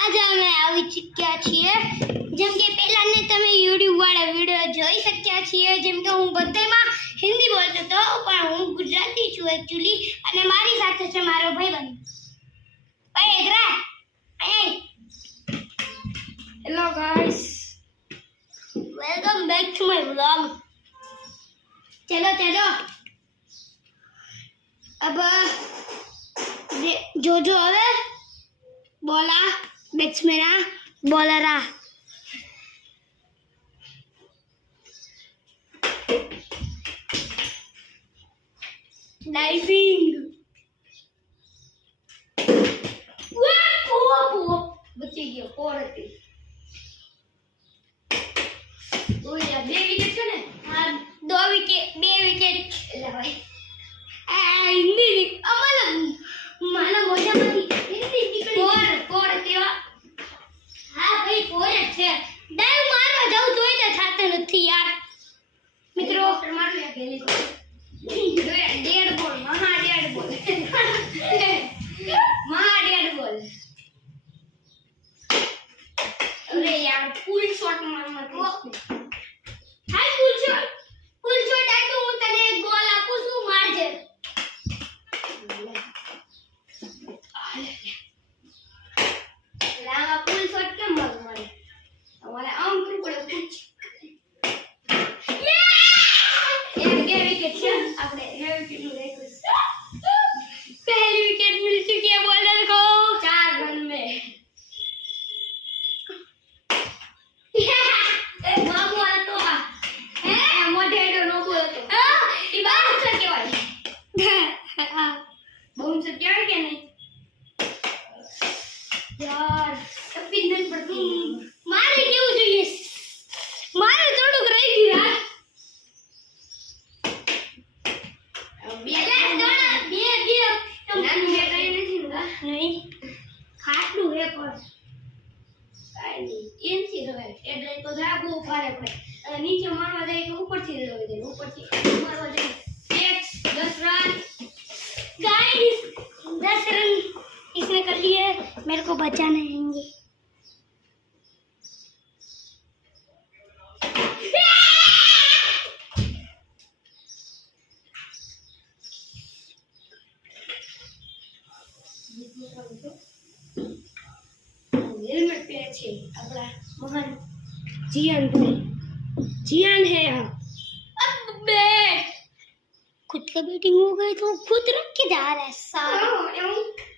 આજે અમે આવી ચૂક્યા છીએ જેમ કે પહેલાને તમે YouTube વાળા વિડિયો જોઈ શક્યા છીએ જેમ કે હું બધેમાં હિન્દી બોલતો હતો પણ હું ગુજરાતી છું એક્ચ્યુઅલી અને મારી સાથે છે મારો ભાઈબંધ ભાઈ એકરા hello guys welcome back to my vlog चलो चलो अब जो जो હવે બોલા બેટ્સમેન બોલરા ડાઇવિંગ બચી ગયો ફોર હતી ઓય બે વિકેટ છે ને હા दो विकेट बे विकेट એટલે ભાઈ આ હિન્દી અમારા મારા મોઢામાંથી હિન્દી નીકળી ફોર તેવા હા ભાઈ ફોર જ છે ડાઈવ મારવા જાવ તોય તે થાતો નથી યાર મિત્રો મારું યાર ગેલી ડેડ બોલ મહા ડેડ બોલ અરે યાર ફૂલ શોટ મારવા હાય ફૂલ શોટ આટલું હું તને ગોલ આપું છું મારજે લાવા ફૂલ શોટ કેમ મારું મારે તમારે આમ કરવું પડે પૂછ એક બે વિકેટ છે આપણે બે વિકેટ નું રેકોર્ડ पहली विकेट मिल चुकी है बॉलर को 4 रन में बाउंसर क्या क्या नहीं यार स्पिनर पड़ती मारे क्यों જોઈએ મારે થોડુંક રહી ગયું યાર બે નાનું હે કઈ નથી ને નહીં ખાટલું હે પણ કાઈ નહીં એનથી રવાય એટલે તો જાગો ઉપાડે પડે અને નીચે મારવા જાય તો ઉપરથી રવાય જાય ઉપરથી મારવા જાય 10 रन गाइस 10 रन इसने कर लिए मेरे को बचाना हैंगे हेलमेट पे अच्छे अपना महान जियान है अब बैट खुद का बैटिंग हो गई तो खुद रख के जा रहा है सारा